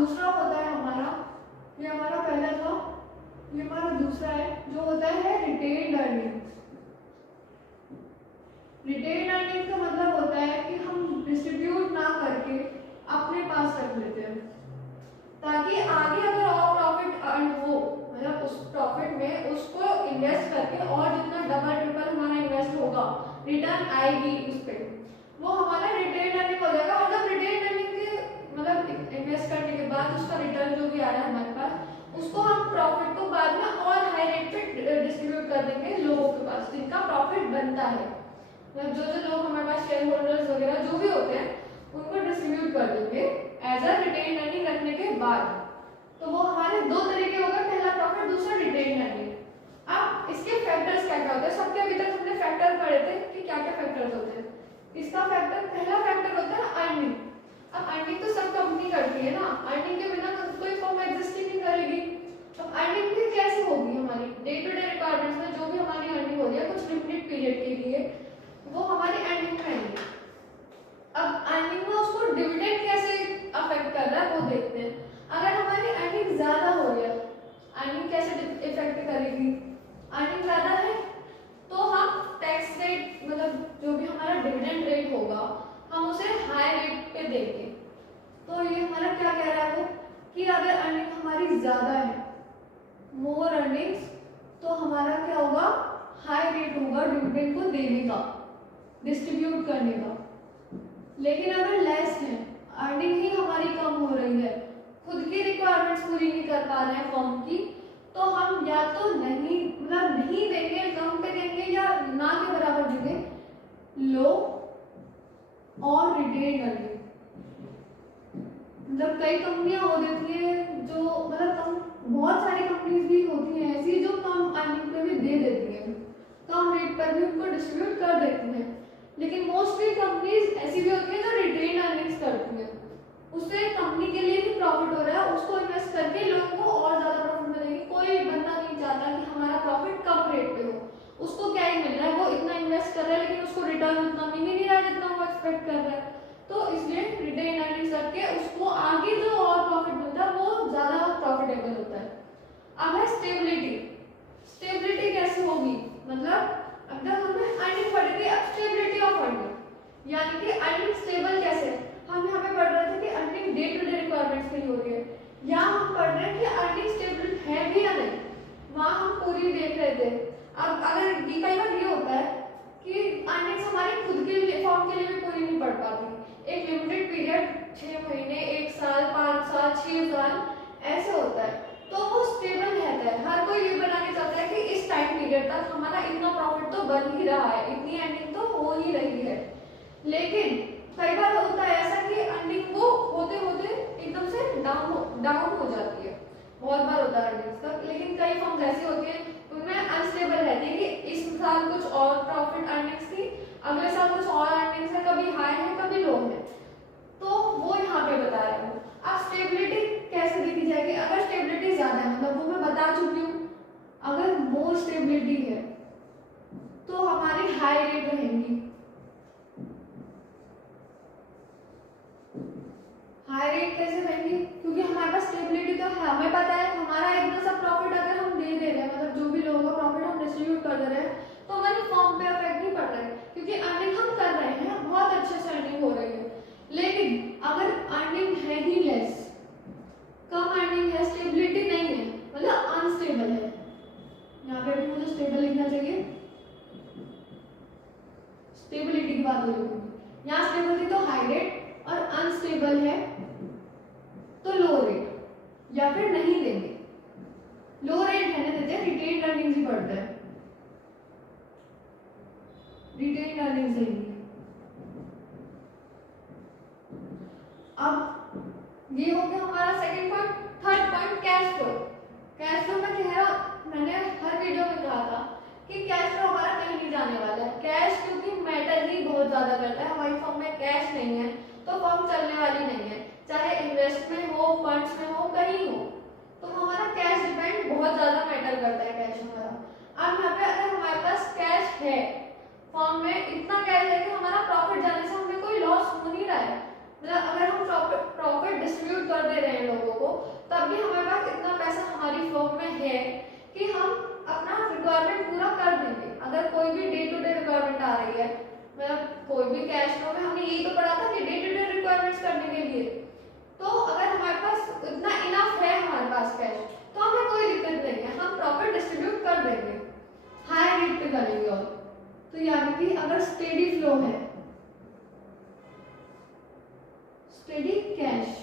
दूसरा होता है हमारा, ये हमारा पहला था, ये हमारा दूसरा है जो होता है रिटेन्ड अर्निंग्स। रिटेन्ड अर्निंग्स का मतलब होता है कि हम डिस्ट्रीब्यूट ना करके अपने पास रख लेते हैं, ताकि आगे अगर और प्रॉफिट अर्न हो, मतलब उस प्रॉफिट में उसको इन्वेस्ट करके और जितना डबल ट्रिपल हमारा इन्वेस्ट होगा, रिटर्न आएगी उस पे, वो हमारा रिटेन्ड अर्निंग हो जाएगा। और जब रिटेन्ड अर्निंग के मतलब इन्वेस्ट करने के बाद उसका रिटर्न जो भी आ रहा है हमारे पास, उसको हम प्रॉफिट को बाद में और हाई रेट पे डिस्ट्रीब्यूट कर देंगे लोगों के पास जिनका प्रॉफिट बनता है। मतलब जो जो लोग हमारे पास शेयर होल्डर्स वगैरह जो भी होते हैं उनको डिस्ट्रीब्यूट कर देंगे एज अ रिटेन्ड अर्निंग रखने के बाद। तो वो हमारे दो तरीके हो गए, पहला प्रॉफिट, दूसरा रिटेन्ड अर्निंग। अब इसके फैक्टर्स क्या क्या होते हैं? सबके अभी तक हमने फैक्टर पढ़े थे कि क्या क्या फैक्टर्स होते हैं। इसका फैक्टर, पहला फैक्टर होता है अर्निंग। अब अर्निंग तो सब कंपनी करती है ना, अर्निंग के बिना कोई फर्म एग्जिस्ट ही नहीं करेगी। तो अर्निंग भी कैसे होगी? हमारी डे टू डे रिक्वायरमेंट्स में जो भी हमारी अर्निंग हो रही है कुछ लिमिटेड पीरियड के लिए, वो हमारी अर्निंग में आएगी। अब अर्निंग में उसको डिविडेंड कैसे अफेक्ट कर रहा है वो देखते हैं। अगर हमारी अर्निंग ज्यादा हो रही है, अर्निंग कैसे इफेक्ट करेगी? अर्निंग ज्यादा है तो हम टैक्स रेट, मतलब जो भी हमारा डिविडेंड रेट होगा हम उसे हाई रेट पे देंगे। तो ये हमारा क्या कह रहा है वो, कि अगर अर्निंग हमारी ज्यादा है, मोर अर्निंग्स, तो हमारा क्या होगा, हाई रेट होगा डिविडेंड को देने का, डिस्ट्रीब्यूट करने का। लेकिन अगर लेस है, अर्निंग ही हमारी कम हो रही है, खुद की रिक्वायरमेंट्स पूरी नहीं कर पा रहे हैं फर्म की, तो हम या तो नहीं, मतलब नहीं देंगे, कम पे देंगे या ना के बराबर देंगे, लो और रिटेन अर्निंग। मतलब कई कंपनियां हो देती है जो, मतलब कम, बहुत सारी कंपनीज भी होती हैं ऐसी जो कम अर्निंग पे भी दे देती हैं, कम रेट पर भी उनको डिस्ट्रीब्यूट कर देती हैं। लेकिन मोस्टली कंपनीज ऐसी भी होती है जो रिटेन अर्निंग्स करती हैं, उससे कंपनी के लिए भी प्रॉफिट हो रहा है, उसको इन्वेस्ट करके लोगों को और ज्यादा प्रॉफिट मिलेगी। कोई बंदा नहीं चाहता कि हमारा प्रॉफिट कम रेट पे हो, उसको क्या ही मिल रहा है, वो इतना इन्वेस्ट कर रहा है लेकिन उसको रिटर्न उतना मिल ही नहीं रहा है जितना वो एक्सपेक्ट कर रहा है। तो इसलिए रिटेन अर्निंग्स करके उसको आगे जो और प्रॉफिट मिलता है वो ज्यादा प्रॉफिटेबल होता है। अब है स्टेबिलिटी। स्टेबिलिटी कैसे होगी? मतलब अब तक हमने अर्निंग पढ़ी थी, अब स्टेबिलिटी ऑफ अर्निंग, यानी कि अर्निंग स्टेबल कैसे। हम यहाँ पे पढ़ रहे थे कि earning day to day requirements के लिए हो रही है, या हम पढ़ रहे हैं कि अर्निंग स्टेबल है भी या नहीं, वहाँ हम पूरी देख रहे थे। अब अगर कई बार ये होता है कि अर्निंग्स हमारी खुद के लिए, फॉर्म के लिए भी पूरी नहीं पड़ पाती, एक लिमिटेड पीरियड 6 महीने, 1 साल, 5 साल, 6 साल ऐसे होता है, तो वो स्टेबल रहता है। हर कोई ये बना के चलता है कि इस टाइम पीरियड तक हमारा इतना प्रॉफिट तो बन ही रहा है, इतनी अर्निंग तो हो ही रही है। लेकिन कई बार होता है ऐसा कि अर्निंग वो होते होते एकदम से डाउन हो जाती है, बहुत बार होता है अर्निंग्स का। लेकिन कई फर्म्स ऐसी होती है उनमें अनस्टेबल रहती है कि इस साल कुछ और प्रॉफिट अर्निंग्स थी, अगले साल कुछ और अर्निंग्स है, कभी हाई है कभी लो है, तो वो यहाँ पे बता रहे हो। अब स्टेबिलिटी कैसे देखी जाएगी? अगर स्टेबिलिटी ज्यादा है, मतलब वो मैं बता चुकी हूँ, अगर मोर स्टेबिलिटी है तो हमारी हाई रेट रहेंगी। हाई रेट कैसे रहेंगी? क्योंकि हमारे पास स्टेबिलिटी तो है, हमें पता है हमारा इतना सा प्रॉफिट अगर हम दे रहे हैं, मतलब जो भी लोगों का प्रॉफिट हम डिस्ट्रीब्यूट कर दे रहे हैं, तो हमारी फर्म पे इफेक्ट नहीं पड़ रहा है, क्योंकि अर्निंग हम कर रहे हैं, बहुत अच्छे से अर्निंग हो रही है। लेकिन अगर अर्निंग है ही लेस, कम अर्निंग है, स्टेबिलिटी नहीं है, मतलब अनस्टेबल है, यहाँ पे भी मुझे स्टेबल लिखना चाहिए, स्टेबिलिटी की बात हो रही है यहाँ। स्टेबिलिटी तो हाई रेट और अनस्टेबल है तो लो रेट, या फिर नहीं देंगे, लो रेट रहने देते हैं, रिटेन अर्निंग्स ही पड़ता है, रिटेन अर्निंग्स देंगे। अब ये हो गया हमारा second point. Third point cash flow. Cash flow में कह रहा, मैंने हर वीडियो में कहा था कि कैश फ्लो हमारा कहीं नहीं जाने वाला है। कैश क्योंकि मैटर ही बहुत ज्यादा करता है, हमारी फर्म में कैश नहीं है तो फर्म चलने वाली नहीं है, चाहे इन्वेस्ट में हो, फंड्स में हो, कहीं हो, तो हमारा कैश डिपेंड बहुत ज्यादा मैटर करता है कैश हमारा। अब यहाँ पे अगर हमारे पास कैश है, फर्म में इतना कैश है कि हमारा प्रॉफिट जाने से हमें कोई लॉस हो नहीं रहा है, मतलब अगर हम प्रॉफिट डिस्ट्रीब्यूट कर दे रहे हैं लोगों कि अगर स्टेडी फ्लो है, स्टेडी कैश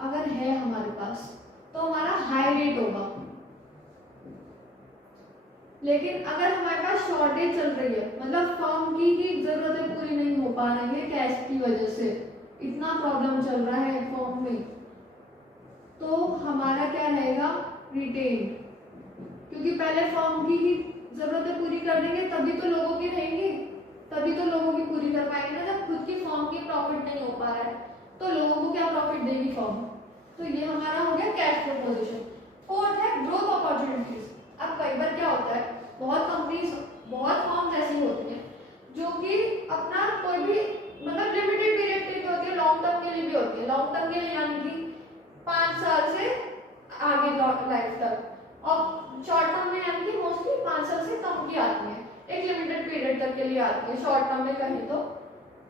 अगर है हमारे पास तो हमारा हाई रेट होगा। लेकिन अगर हमारे पास शॉर्टेज चल रही है, मतलब फर्म की ही जरूरतें पूरी नहीं हो पा रही है कैश की वजह से, इतना प्रॉब्लम चल रहा है फर्म में, तो हमारा क्या रहेगा, रिटेन। क्योंकि पहले फर्म की ही जरूरतें पूरी कर देंगे तभी तो लोगों की रहेंगी, तभी तो लोगों की पूरी कर पाएंगे ना। जब खुद की फर्म की प्रॉफिट नहीं हो पा रहा है तो लोगों को क्या प्रॉफिट देगी फर्म। तो ये हमारा हो गया कैश फ्लो पोजीशन। फोर्थ है ग्रोथ अपॉर्चुनिटीज। अब कई बार क्या होता है, बहुत कंपनीज, बहुत फर्म्स ऐसी होती हैं जो कि अपना कोई भी मतलब लिमिटेड पीरियड के लिए होती है, लॉन्ग टर्म के लिए भी होती है। लॉन्ग टर्म के लिए यानी कि 5 साल से आगे लाइफ तक, और शॉर्ट टर्म में यानी कि मोस्टली 5 साल से कम की आती है, एक लिमिटेड पीरियड तक के लिए आती है शॉर्ट टर्म में कहें तो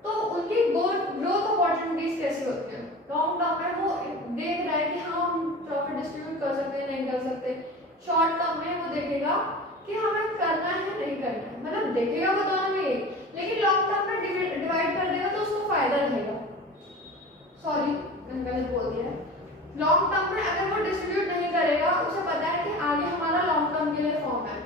उनकी ग्रोथ अपॉर्चुनिटीज कैसी होती है। लॉन्ग टर्म में वो देख रहा है कि हाँ हम प्रॉफिट डिस्ट्रीब्यूट कर सकते हैं नहीं कर सकते, शॉर्ट टर्म में वो देखेगा कि हमें करना है नहीं करना है, मतलब देखेगा वो दोनों में, लेकिन लॉन्ग टर्म में डिवाइड कर देगा तो उसको फायदा रहेगा। सॉरी मैंने गलत बोल दिया है। लॉन्ग टर्म में अगर वो डिस्ट्रीब्यूट नहीं करेगा, उसे पता है कि आगे हमारा लॉन्ग टर्म के लिए फॉर्म है,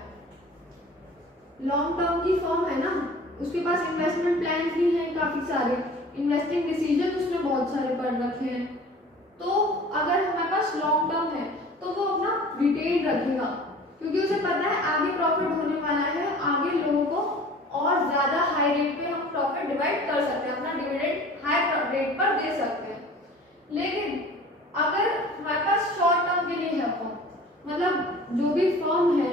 लॉन्ग टर्म की फॉर्म है ना, उसके पास इन्वेस्टमेंट प्लान भी हैं काफी सारे, इन्वेस्टिंग डिसीजन उसने बहुत सारे पढ़ रखे हैं। तो अगर हमारे पास लॉन्ग टर्म है तो वो अपना रिटेन रखेगा, क्योंकि उसे पता है आगे प्रॉफिट होने वाला है, आगे लोगों को और ज्यादा हाई रेट पे हम प्रॉफिट डिवाइड कर सकते हैं, अपना डिविडेंड हाई रेट पर दे सकते हैं। लेकिन अगर हमारे पास शॉर्ट टर्म के लिए है फॉर्म, मतलब जो भी फॉर्म है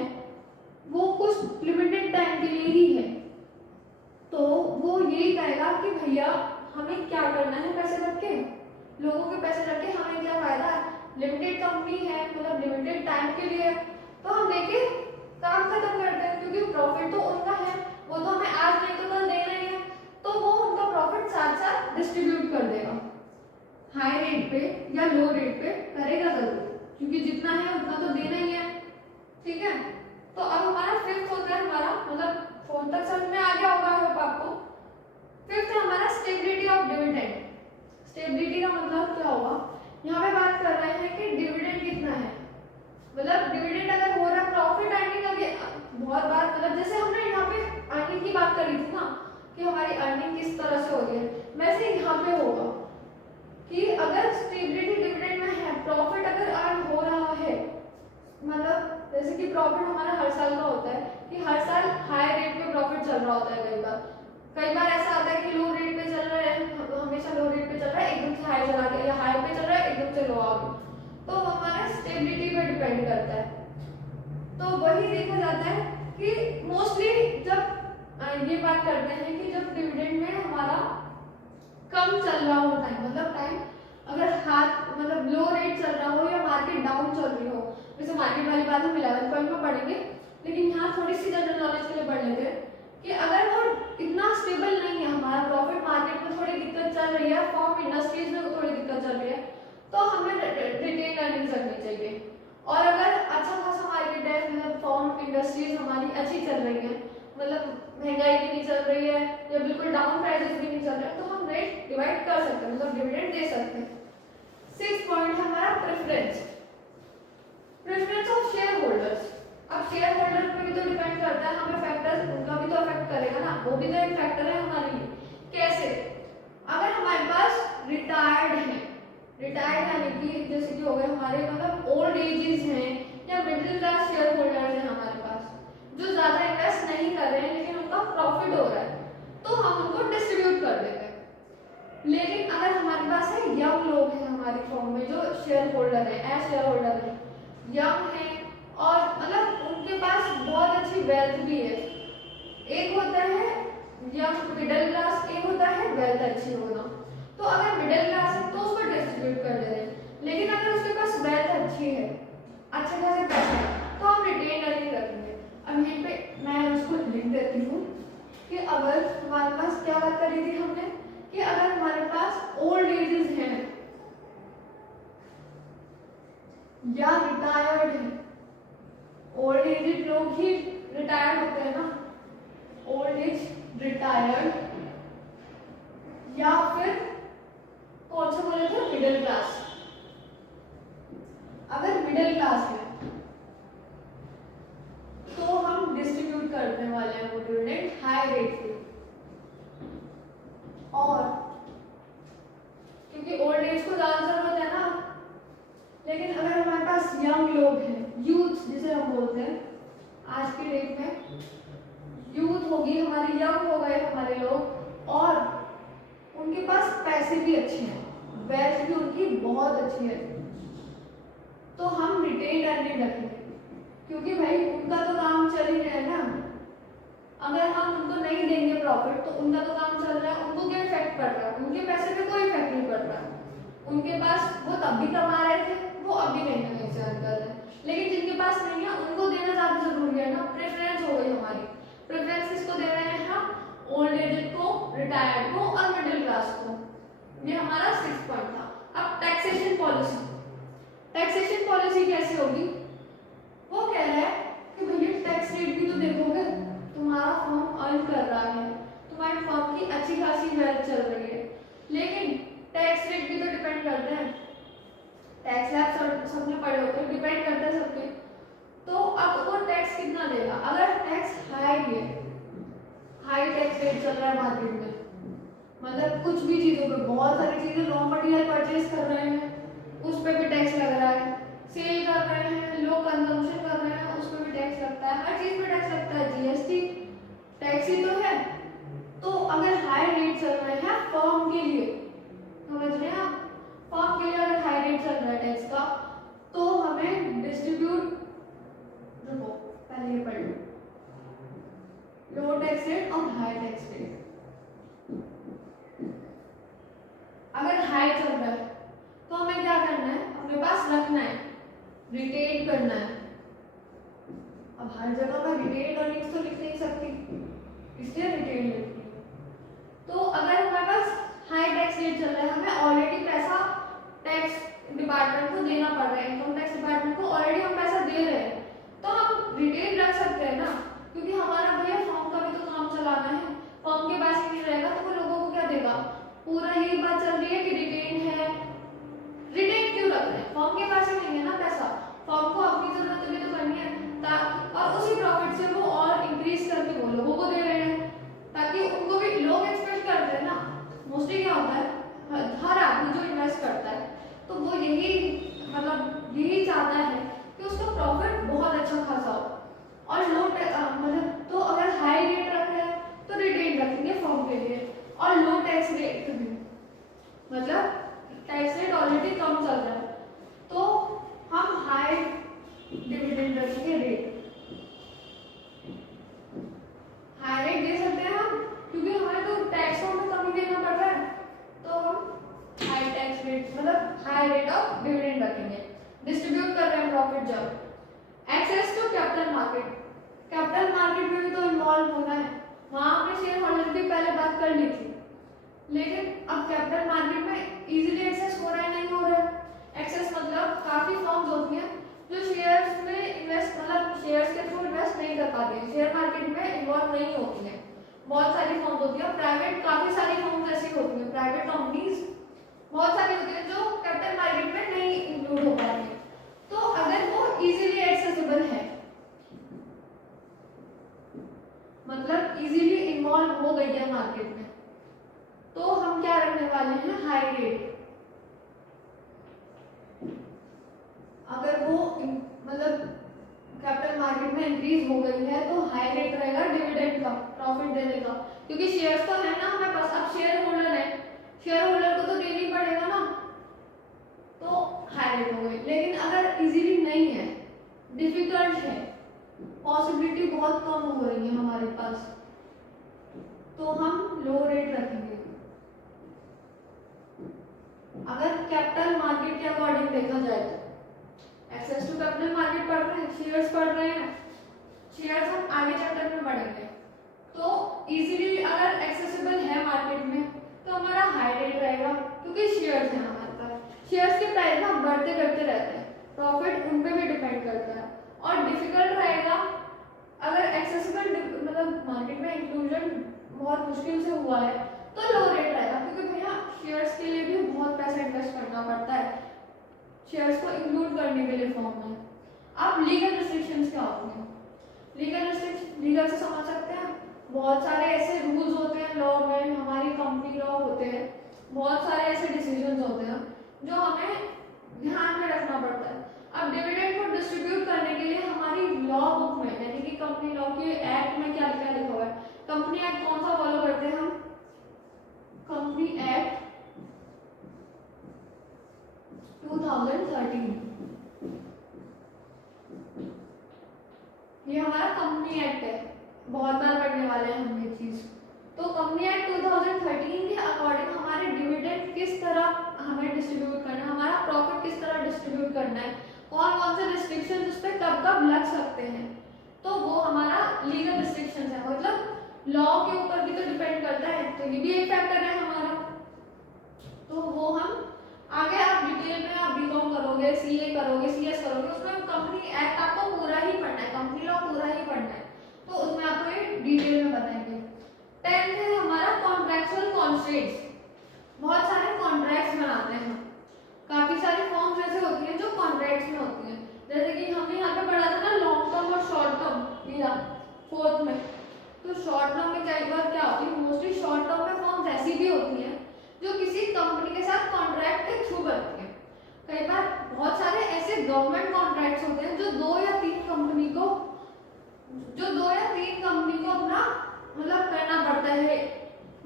वो कुछ लिमिटेड टाइम के लिए ही है, तो वो यही कहेगा कि भैया हमें क्या करना है पैसे रख के, लोगों के पैसे रख के हमें क्या फायदा है, लिमिटेड कंपनी है मतलब लिमिटेड टाइम के लिए, तो हम लेके काम खत्म करते हैं, क्योंकि प्रॉफिट तो उनका है, वो तो हमें आज नहीं तो कल देना ही है, तो वो उनका प्रॉफिट साथ साथ डिस्ट्रीब्यूट कर देगा, हाई रेट पे या लो रेट पे करेगा जरूर, क्योंकि जितना है उतना तो देना ही है। ठीक है, तो अब हमारा फिफ्थ होता है हमारा, मतलब फोर्थ तक समझ में आ गया होगा होप आपको। फिफ्थ है हमारा स्टेबिलिटी ऑफ डिविडेंड। स्टेबिलिटी का मतलब क्या होगा, यहाँ पे बात कर रहे हैं कि डिविडेंड कितना है, मतलब डिविडेंड अगर हो रहा है, प्रॉफिट अर्निंग अभी बहुत बार, मतलब जैसे हमने यहाँ पे अर्निंग की बात करी थी ना कि हमारी अर्निंग किस तरह से हो रही है, वैसे यहाँ पे होगा कि अगर स्टेबिलिटी डिविडेंड में है, प्रॉफिट अगर अर्न हो रहा है, मतलब जैसे कि प्रॉफिट हमारा हर साल का होता है कि हर साल हाई रेट पे प्रॉफिट चल रहा होता है, कई बार ऐसा आता है कि लो रेट पे चल रहा है, हमेशा लो रेट पे चल रहा है, एकदम से हाई चला गया, या हाई पे चल रहा है एकदम से लो आ गया, तो हमारा स्टेबिलिटी पे डिपेंड करता है। तो वही देखा जाता है कि मोस्टली जब ये बात करते हैं कि जब डिविडेंड में हमारा कम चल रहा हो टाइम, मतलब टाइम अगर हाथ मतलब लो रेट चल रहा हो या मार्केट डाउन चल रही हो, जैसे मार्केट वाली बात हम 11 पॉइंट में पढ़ेंगे, लेकिन यहाँ थोड़ी सी जनरल नॉलेज के लिए पढ़ लेते हैं कि अगर वो इतना स्टेबल नहीं है, हमारा प्रॉफिट मार्केट में थोड़ी दिक्कत चल रही है, फॉर्म इंडस्ट्रीज में थोड़ी दिक्कत चल रही है, तो हमें रिटेन अर्निंग करनी चाहिए। और अगर अच्छा खासा मार्केट है, मतलब फॉर्म इंडस्ट्रीज हमारी अच्छी चल रही है, मतलब महंगाई भी नहीं चल रही है या बिल्कुल डाउन प्राइसेस भी नहीं चल रहे हैं, तो हम रेट डिवाइड कर सकते हैं, मतलब डिविडेंड दे सकते हैं। 6th पॉइंट है हमारा preference, preference of share holders. अब शेयर होल्डर पे भी तो डिपेंड करता है, हमें फैक्टर्स उनका भी तो अफेक्ट करेगा ना, वो भी तो एक फैक्टर है हमारे लिए। कैसे, अगर हमारे पास रिटायर्ड है, रिटायर्ड यानी कि जैसे कि हो गए हमारे मतलब ओल्ड एजेस हैं या मिडिल क्लास शेयर होल्डर्स हैं हमारे पास, जो ज्यादा इन्वेस्ट नहीं कर रहे हैं लेकिन उनका प्रॉफिट हो रहा है, तो हम उनको डिस्ट्रीब्यूट कर देते हैं। लेकिन अगर हमारे पास है यंग लोग हैं हमारी फर्म में जो शेयर होल्डर है, एज शेयर होल्डर है, यंग है और मतलब उनके पास बहुत अच्छी वेल्थ भी है, एक होता है यंग मिडिल क्लास, एक होता है वेल्थ अच्छी होना, तो अगर मिडिल क्लास है तो उसको डिस्ट्रीब्यूट कर दे रहे हैं, लेकिन अगर उसके पास वेल्थ अच्छी है, अच्छे खासे पैसे है, तो हम रिटेन अर्निंग रखेंगे। अब यहीं पे मैं उसको लिख देती हूँ कि अगर हमारे पास क्या बात करी थी हमने कि अगर हमारे पास ओल्ड एजेस हैं या रिटायर्ड है, ओल्ड एज लोग ही रिटायर्ड होते हैं ना, old age retired middle class, अगर मिडिल क्लास है तो हम डिस्ट्रीब्यूट करने वाले हैं वो डिविडेंड हाई रेट पे। और क्योंकि ओल्ड एज को ज्यादा जरूरत है ना, लेकिन अगर हमारे पास यंग लोग हैं, यूथ जिसे हम बोलते हैं आज के डेट में, यूथ होगी हमारी, यंग हो गए हमारे लोग, और उनके पास पैसे भी अच्छे हैं, वेल्थ भी उनकी बहुत अच्छी है, तो हम रिटेन अर्निंग रखेंगे, क्योंकि भाई उनका तो काम चल ही रहा है ना। अगर हम उनको नहीं देंगे प्रॉफिट तो उनका तो काम चल रहा है, उनको क्या इफेक्ट पड़ रहा है? उनके पैसे पे कोई इफेक्ट नहीं पड़ रहा। उनके पास वो तब भी कमा रहे थे, वो अभी कहीं ना कहीं से अर्न कर रहे हैं, लेकिन जिनके पास नहीं है उनको देना ज्यादा जरूरी है ना। प्रेफरेंस हो गई हमारी, प्रेफरेंस किसको दे रहे हैं हम? ओल्ड एज को, रिटायर्ड को और मिडिल क्लास को। ये हमारा 6 पॉइंट था। अब टैक्सेशन पॉलिसी, टैक्सेशन पॉलिसी कैसे होगी? वो कह रहा है कि भैया टैक्स रेट भी तो देखोगे, तुम्हारा फर्म अर्न कर रहा है, तुम्हारी फर्म की अच्छी खासी वेल्थ चल रही है, लेकिन टैक्स रेट भी तो डिपेंड करते हैं, टैक्स स्लैब सबने पढ़े होते हैं, डिपेंड करते हैं सबके। तो अब वो टैक्स कितना देगा? अगर टैक्स हाई है, हाई टैक्स रेट चल रहा है मार्केट में, मतलब कुछ भी चीजों पे, बहुत सारी चीजें रॉ मटेरियल परचेज कर रहे हैं उस पर भी टैक्स लग रहा है, सेल कर रहे हैं, लोग कंजम्पशन कर रहे हैं उस पर भी टैक्स लगता है, हर चीज पे टैक्स लगता है, जीएसटी टैक्स ही तो है। तो अगर हाई रेट चल रहे हैं फर्म के लिए, समझ रहे हैं आप, फर्म के लिए अगर हाई रेट चल रहा है टैक्स का, तो हमें डिस्ट्रीब्यूट, देखो पहले ये पढ़ लो, लो टैक्स रेट और हाई टैक्स रेट। अगर हाई चल रहा है तो हमें क्या करना है? अपने पास रखना है, रिटेन करना है। अब हर जगह मैं रिटेन अर्निंग्स तो लिख नहीं सकती, इसलिए रिटेन लिखती हूँ। तो अगर हमारे पास हाई टैक्स रेट चल रहा है, हमें ऑलरेडी पैसा टैक्स डिपार्टमेंट को देना पड़ रहा है, इनकम टैक्स डिपार्टमेंट को ऑलरेडी हम पैसा दे रहे हैं, तो हम रिटेन रख सकते हैं ना, क्योंकि हमारा भैया फॉर्म का भी तो काम चलाना है। फॉर्म के पास ही नहीं रहेगा तो वो लोगों को क्या देगा? पूरा यही बात चल रही है कि रिटेन है, रिटेन क्यों रख रहे हैं? फॉर्म के पास ही नहीं है ना पैसा, फॉर्म को अपनी जरूरत भी तो करनी है, और उसी प्रॉफिट से वो और इंक्रीज करके वो लोगों को दे रहे हैं, ताकि उनको भी, लोग एक्सपेक्ट करते हैं ना, मोस्टली क्या होता है हर आदमी जो इन्वेस्ट करता है तो वो यही, मतलब यही चाहता है कि उसका प्रॉफिट बहुत अच्छा खासा हो। और लो मतलब, तो अगर हाई रेट रख रहे हैं तो रिटेन रखेंगे फॉर्म के लिए, और लो टैक्स रेट भी, मतलब टैक्स रेट ऑलरेडी कम चल रहा है तो हम हाई डिविडेंड रखेंगे रेट, हाई रेट दे सकते हैं हम, क्योंकि हमें तो टैक्स में कम देना पड़ रहा है, तो हम हाई टैक्स रेट, मतलब हाई रेट ऑफ डिविडेंड रखेंगे। डिस्ट्रीब्यूट कर रहे हैं प्रॉफिट जब। Access to capital market, capital market में भी तो इन्वॉल्व होना है, वहां हमने शेयर होल्डर की पहले बात कर ली थी, लेकिन अब कैपिटल मार्केट में इजीली एक्सेस हो रहा है, नहीं हो रहा है। एक्सेस मतलब काफी फर्म्स होती हैं जो शेयर्स में इन्वेस्ट, मतलब शेयर्स के थ्रू इन्वेस्ट नहीं कर पाते हैं, शेयर मार्केट में इन्वॉल्व नहीं होती हैं, बहुत सारी फर्म्स होती है, प्राइवेट काफी सारी फर्म्स ऐसी होती हैं, प्राइवेट कंपनीज बहुत सारी होती हैं जो कैपिटल मार्केट में नहीं इंक्लूड हो पाती हैं। तो अगर वो इजीली एक्सेसिबल है, मतलब इजीली इन्वॉल्व हो गई है मार्केट में, तो हम क्या रखने वाले हैं? High rate. अगर वो मतलब कैपिटल मार्केट में इंक्रीज हो गई है तो हाई रेट रहेगा डिविडेंड का, प्रॉफिट देने का, क्योंकि शेयर्स तो है ना हमारे पास, अब शेयर होल्डर है, शेयर होल्डर को तो देना ही पड़ेगा ना, तो हाई रेट हो गई। लेकिन अगर इजीली नहीं है, डिफिकल्ट है, पॉसिबिलिटी बहुत कम हो रही है हमारे पास, तो हम लो रेट रखेंगे। अगर कैपिटल मार्केट के अकॉर्डिंग देखा जाए तो एक्सेस टू कैपिटल मार्केट पढ़ रहे हैं, शेयर्स पढ़ रहे हैं, शेयर्स हम आगे चैप्टर में पढ़ेंगे, तो इजीली अगर एक्सेसिबल है मार्केट में तो हमारा हाई रेट रहेगा, क्योंकि शेयर्स हैं हमारे पास, शेयर्स के प्राइस ना बढ़ते बढ़ते रहते हैं, प्रॉफिट उन पे भी डिपेंड करता है। और डिफिकल्ट रहेगा अगर एक्सेसिबल, मतलब मार्केट में इंक्लूजन बहुत मुश्किल से हुआ है तो लो रेट रहेगा, क्योंकि भैया शेयर्स के लिए भी बहुत पैसा इन्वेस्ट करना शेयर्स को इंक्लूड करने के लिए फॉर्म में। अब लीगल रिस्ट्रिक्शंस क्या होती हैं? लीगल से समझ सकते हैं, बहुत सारे ऐसे रूल्स होते हैं लॉ में, हमारी कंपनी लॉ होते हैं, बहुत सारे ऐसे डिसीजंस होते हैं जो हमें ध्यान में रखना पड़ता है। अब डिविडेंड को डिस्ट्रीब्यूट करने के लिए हमारी लॉ बुक में यानी कि कंपनी लॉ के एक्ट में क्या क्या लिखा हुआ है? कंपनी एक्ट कौन सा फॉलो करते हैं हम? कंपनी एक्ट 2013, ये हमारा कंपनी एक्ट है, बहुत बार पढ़ने वाले हैं हम ये चीज। तो कंपनी एक्ट 2013 के अकॉर्डिंग हमारे डिविडेंड किस तरह हमें डिस्ट्रीब्यूट करना है, हमारा प्रॉफिट किस तरह डिस्ट्रीब्यूट करना है, कौन कौन से रिस्ट्रिक्शन उस पर कब कब लग सकते हैं, तो वो हमारा लीगल रिस्ट्रिक्शन है। मतलब लॉ के ऊपर भी तो डिपेंड करता है, तो ये भी एक फैक्टर है हमारा। तो वो हम आगे आप डिटेल में आप बीकॉम करोगे, सीए करोगे, सीएस करोगे, उसमें कंपनी एक्ट आपको पूरा ही पढ़ना है, कंपनी लॉ पूरा ही पढ़ना है, तो उसमें आपको ये डिटेल में बताएंगे। 10th है हमारा कॉन्ट्रैक्चुअल कॉन्स्ट्रेंट्स। बहुत सारे कॉन्ट्रैक्ट्स बनाते हैं हम, काफी सारी फॉर्म्स ऐसे होती हैं जो कॉन्ट्रैक्ट्स में होती हैं, जैसे कि हमने यहाँ पे पढ़ा था ना लॉन्ग टर्म और शॉर्ट टर्म लिया 4th में। तो शॉर्ट टर्म में कई बार क्या होती है, मोस्टली शॉर्ट टर्म में फॉर्म्स ऐसी भी होती हैं जो किसी कंपनी के साथ कॉन्ट्रैक्ट के थ्रू बनती है। कई बार बहुत सारे ऐसे गवर्नमेंट कॉन्ट्रैक्ट्स होते हैं जो 2 या 3 कंपनी को अपना मतलब करना पड़ता है,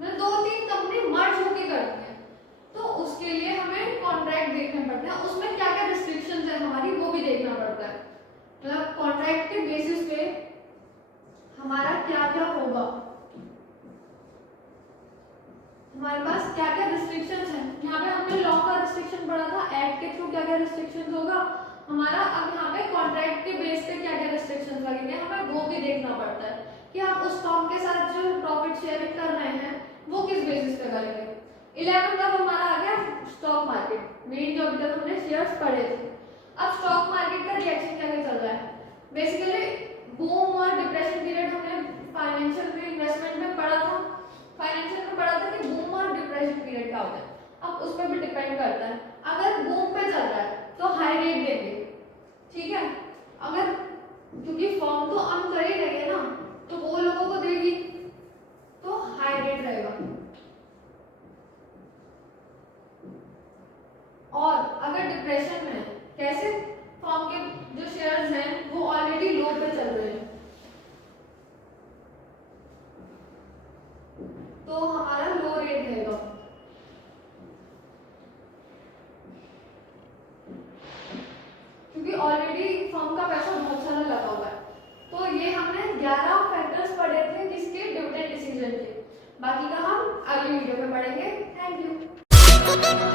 मतलब 2-3 कंपनी मर्ज होके करती है, तो उसके लिए हमें कॉन्ट्रैक्ट देखने पड़ते हैं, उसमें क्या क्या रिस्ट्रिक्शंस है हमारी वो भी देखना पड़ता है। मतलब कॉन्ट्रैक्ट के बेसिस पे हमारा क्या क्या होगा, हमारे पास क्या क्या रिस्ट्रिक्शंस हैं। यहाँ पे हमने लॉ का रिस्ट्रिक्शन पढ़ा था, एक्ट के थ्रू क्या क्या रिस्ट्रिक्शंस होगा हमारा। अब यहाँ पे कॉन्ट्रैक्ट के बेस पे क्या क्या रिस्ट्रिक्शंस लगेंगे हमें वो भी देखना पड़ता है कि आप उस फर्म के साथ जो प्रॉफिट शेयरिंग कर रहे हैं वो किस बेसिस पे करेंगे। 11 अब हमारा आ गया स्टॉक मार्केट, मेन जो अभी तक हमने शेयर्स पढ़े थे। अब स्टॉक मार्केट का रिएक्शन क्या क्या चल रहा है, बेसिकली बूम और डिप्रेशन पीरियड हमने फाइनेंशियल में इन्वेस्टमेंट में पढ़ा था, फाइनेंशियल में पढ़ा था कि बूम और डिप्रेशन पीरियड क्या होता है। अब उस पर भी डिपेंड करता है, अगर बूम पे चल रहा है तो हाई रेट देंगे, ठीक है, अगर क्योंकि फॉर्म तो अर्न कर ही रही है ना तो वो लोगों को देगी तो हाई रेट रहेगा। और अगर डिप्रेशन में कैसे, फॉर्म के जो शेयर्स हैं वो ऑलरेडी लो पे चल रहे हैं तो हमारा लो रेट रहेगा। क्योंकि ऑलरेडी फर्म का पैसा बहुत सारा लगा हुआ है। तो ये हमने 11 फैक्टर्स पढ़े थे किसके, डिविडेंड डिसीजन के। बाकी का हम अगली वीडियो में पढ़ेंगे। Thank you.